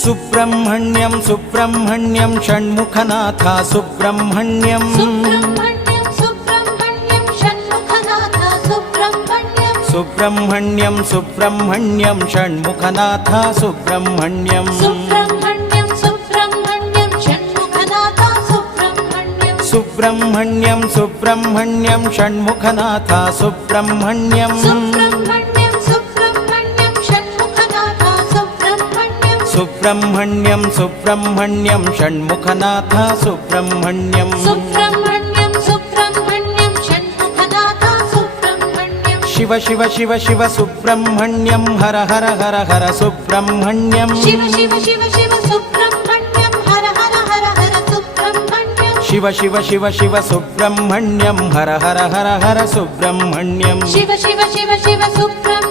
Subrahmanyam Subrahmanyam Shanmukhanath Subrahmanyam Subrahmanyam Subrahmanyam Shanmukhanath Subrahmanyam Subrahmanyam Subrahmanyam Shanmukhanath Subrahmanyam Subrahmanyam Subrahmanyam Shanmukhanath Subrahmanyam Shiva Shiva Shiva Shiva Subrahmanyam Har Har Har Har Subrahmanyam Shiva Shiva Shiva Shiva Subrahmanyam Har Har Har Har Subrahmanyam Shiva Shiva Shiva Shiva Subrahmanyam Har Har Har Har Subrahmanyam Shiva Shiva Shiva Shiva Subrahmanyam